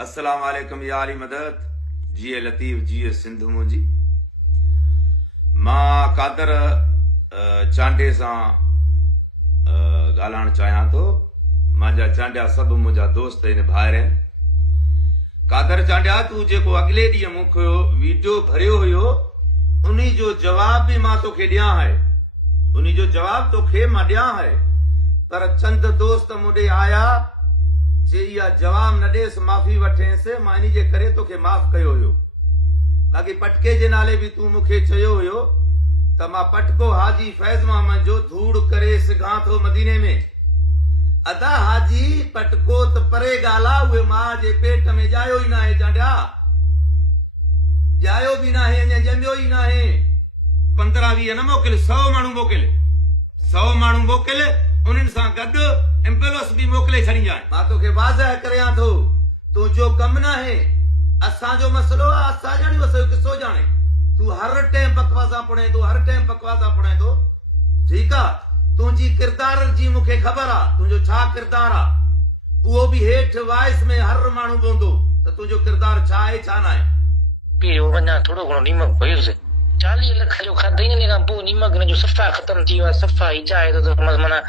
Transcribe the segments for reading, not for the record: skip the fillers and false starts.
अस्सलाम वालेकुम यारी मदद जी लतीफ़ जी सिंध मुंहिंजी मां कादर चांडे सां ॻाल्हाइणु चाहियां थो। मुंहिंजा चांडिया सभु मुंहिंजा दोस्त आहिनि, ॿाहिरि आहिनि। कादर चांडिया, तूं जेको अॻिले ॾींहुं मूंखे वीडियो भरियो हुयो उन जो जवाब बि मां तोखे ॾियां है, उन जो जवाब तोखे मां ॾियां है, पर चंद दोस्त मूंॾे आया जे इहा जवाब न ॾेसि, माफ़ी वठेसि, मां इन जे करे तोखे माफ़ कयो हुयो। बाक़ी पटके जे नाले बि तूं मूंखे चयो हुयो त मां पटको हाजी फैज़ मोहम्मद जो धूड़ करे सघां थो मदीने में। अदा हाजी पटको त परे ॻाल्हि आहे, उहे मां जे पेट में ॼायो ई न आहे, चांडिया ॼायो बि न आहे, अञा ॼमियो ई न आहे। 15-20 न मोकिल, 100 माण्हू मोकिल, 100 माण्हू मोकिल, उन्हनि सां गॾु एम्बुलेंस बि मोकिले छॾींजांइ। मां तोखे वाज़ह करियां थो, तुंहिंजो कमु न आहे, असांजो मसइलो आहे, असां ॼाणी मसइलो किसो ॼाणे। तूं हर टाइम बकवासा पढ़े थो, हर टाइम बकवासा पढ़े थो, ठीकु आहे। तुंहिंजी किरदार जी मूंखे ख़बर आहे, तुंहिंजो छा किरदार आहे, उहो बि हेठि वॉइस में हर माण्हू ॿुधंदो त तुंहिंजो किरदार छा आहे छा न आहे। पियो वञा थोरो घणो नीमक पयोसि, 40 लख जो खाधई न, खां पोइ नीमक हिन जो सफ़ा ख़तम थी वियो आहे, सफ़ा ई चाहे थो माना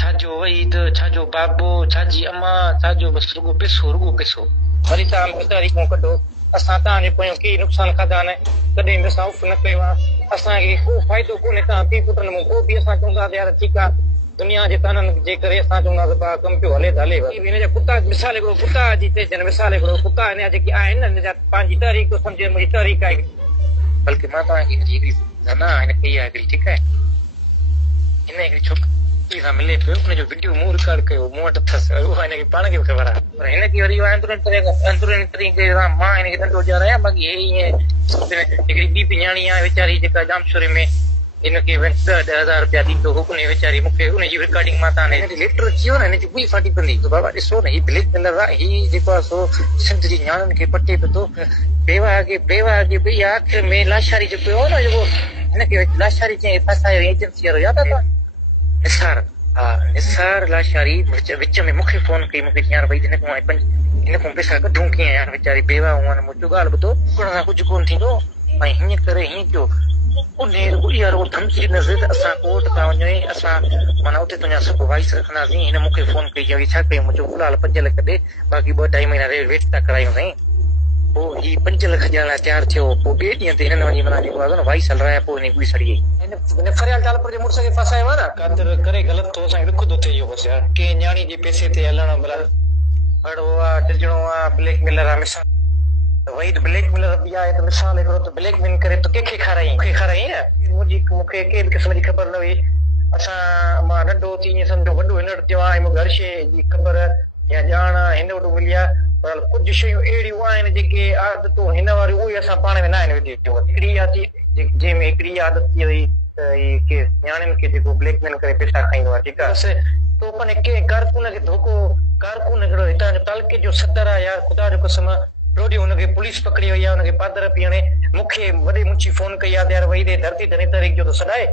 छाजो वईद, छाजो बाबो, छाजी अम्मा, छाजो बसि रुगो पैसो। वरी तव्हां तारीख़ूं कढो, असां तव्हांजे पोयां के नुक़सान खाधा न, कॾहिं बि असां उफ़ न कयो आहे, असांखे को फ़ाइदो कोन्हे तव्हां पीउ पुटनि में, को बि असां चवंदासीं यार ठीकु आहे, दुनिया जे ताननि जे करे असां चवंदासीं भाउ कमु पियो हले त हले। हिन जा कुता मिसाल हिकिड़ो कुता जी चइजनि, मिसाल हिकिड़ो कुता हिन जा जेके आहिनि न, हिन जा पंहिंजी तहरीक सम्झे, मुंहिंजी तहरीक आहे, बल्कि मां तव्हांखे हिनजी हिकिड़ी धना हिन कई आहे हिकिड़ी, ठीकु आहे। हिन हिकिड़ी छोकिरी सां मिले पियो, हुनजो वीडियो मूं रिकॉर्ड कयो, मूं वटि अथसि, उहा हिनखे पाण खे बि ख़बर आहे, पर हिनखे वरी अंदरूनी तरीक़े सां मां हिनखे ॾंडो ॾियारायां। बाक़ी हे ईअं हिकिड़ी ॿी बि न्याणी आहे वीचारी जेका जामशोरे में हिनखे 10,000 रुपया ॾींदो हो, उन वीचारी मूंखे उनजी रिकॉर्डिंग मां तव्हां लेटर अची वियो न, हिनजी ॿुई फाटी पवंदी। बाबा ॾिसो न, हीउ ब्लैकमेलर आहे, हीउ जेको आहे सो सिंध जी न्याणियुनि खे पटे पियो थो, बेवा के भई आख़िर में लाशारी जो पियो न, जेको हिनखे लाशारी चई फसायो एजेंसी वारो, यादि आहे निसार, हा निसार लाशारी विच में मूंखे फोन कई, मूंखे यार भई हिन खां पैसा कढूं कीअं, यार वीचारी बेवा हुअण, मुंहिंजो ॻाल्हि ॿुधो, सां कुझु कोन थींदो, ऐं हीअं करे हीअं कयो, धमकी ॾिनसि त असां कोर्ट था वञूं, असां माना उते तुंहिंजा सभु वाइस रखंदासीं। हिन मूंखे फोन कई, चई छा कयूं, मुंहिंजो फ़िलहाल 5 लख ॾे, बाक़ी 2-2.5 महीना वेट था करायूं साईं। पोइ हीउ 5 लख ॾियण लाइ तयारु थियो, पोइ ॿिए ॾींहं ते हिननि वञी माना जेको आहे न वाइस हलाया, पोइ हिन ॿुई सड़ी हिन फरियाल टालपुर जे मुड़ुस खे फसायो आहे न, कादर करे ग़लति थो, असांखे ॾुख थो थिए इहो बसि यार, कंहिं न्याणी जे पैसे ते हलणु भला अड़ो आहे, टिजणो आहे, ब्लैकमेलर आहे, मिसाल वही ब्लैकमेलर बि आहे, त मिसाल हिकिड़ो त ब्लैकमेल करे त कंहिंखे खाराई न, मूंखे कंहिं बि क़िस्म जी ख़बर न हुई। मां नंढो थी ईअं सम्झो वॾो हिन वटि थियो आहे, मूंखे हर शइ जी ख़बर या ॼाण हिन वटि मिली आहे, पर कुझु शयूं अहिड़ियूं आहिनि जेके आदतूं हिन वारियूं, उहे असां पाण में न आहिनि विधी। हिकिड़ी जंहिंमें हिकिड़ी आदत थी वई त हीअ न्याणियुनि खे जेको ब्लैकमेल करे पैसा खाईंदो आहे, ठीकु आहे। तो पण कंहिं कारकुन खे धोखो, कारकुन हिकिड़ो हितां जो तालके जो सदर आहे यार, ख़ुदा जो कसम, रोडी हुनखे पुलिस पकड़ी वई आहे, हुनखे पादर पीअणे, मूंखे वॾे मुंची फोन कई आहे, यार वही दे धरती धनी तारीख़ जो तो सॾाए,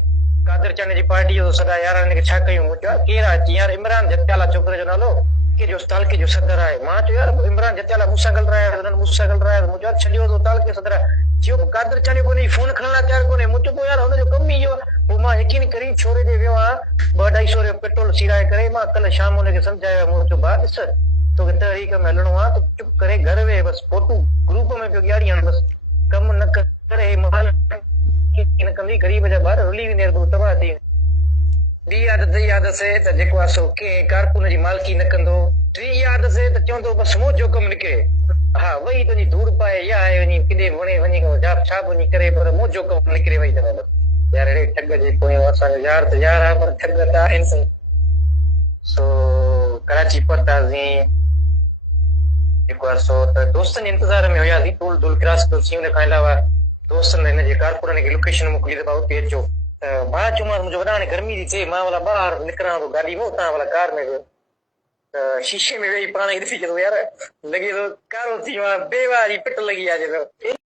कादर चांडे जी पार्टी जो तो सॾाए, यार हिनखे छा कयूं। मूं चयो केरु आहे, यार इमरान जत्याला छोकिरे जो नालो, के जो तालके जो सदर आहे। मां चयो यार इमरान जत्याला मूंसां ॻाल्हाए, हुननि मूंसां ॻाल्हाए, मूं चयो छॾियो तो तालके सदर आहे, चयो कादर चांडे कोन्हे, फोन खणण लाइ तयारु कोन्हे। मूं चयो यार हुनजो कमु ई इहो, पोइ मां यकीन करी छोरे ॾे वियो आहियां, 200-250 जो पेट्रोल सीराए करे, मां कल्ह शाम हुनखे सम्झायो, मूं चयो भाउ ॾिस तोखे तहरीक में हलणो आहे त चुप करे घर वे, बसि फोटू ग्रुप में पियो ॻाड़ी हण, बसि कमु न करे माल न कंदी, ग़रीब जा ॿार रुली वेंदे तबाह थी। ॿी आदत इहा आदत आहे त जेको आहे सो कंहिं कारकुन जी मालकी न कंदो। टी आदत आहे त चवंदो बसि मुंहिंजो कमु निकिरे, हा वही तुंहिंजी धूड़ पाए, या आहे वञी किथे वणे वञी छा वञी करे, पर मुंहिंजो कमु निकिरे वई त बसि। यार अहिड़े ठग जे पोयां असांजो यार त यार आहे, पर ठग त आहिनि सही। सो कराची पहुतासीं, जेको आहे सो त दोस्तनि जे इंतज़ार में हुयासीं, टूल धूल क्रॉस कयोसीं। हुन खां अलावा दोस्तनि हिन जे कारकुननि खे लोकेशन मोकिली त भाउ हुते अचो, त मां चयोमांसि मुंहिंजो वॾा हाणे गर्मी थी थिए, मां भला ॿाहिरि निकिरां थो गाॾी में, उतां भला कार में वियो, त शीशे में वेही पाण खे ॾिसी छॾो, यार लॻे थो कारो थी वियो आहे, बेवा जी पिट लॻी आहे।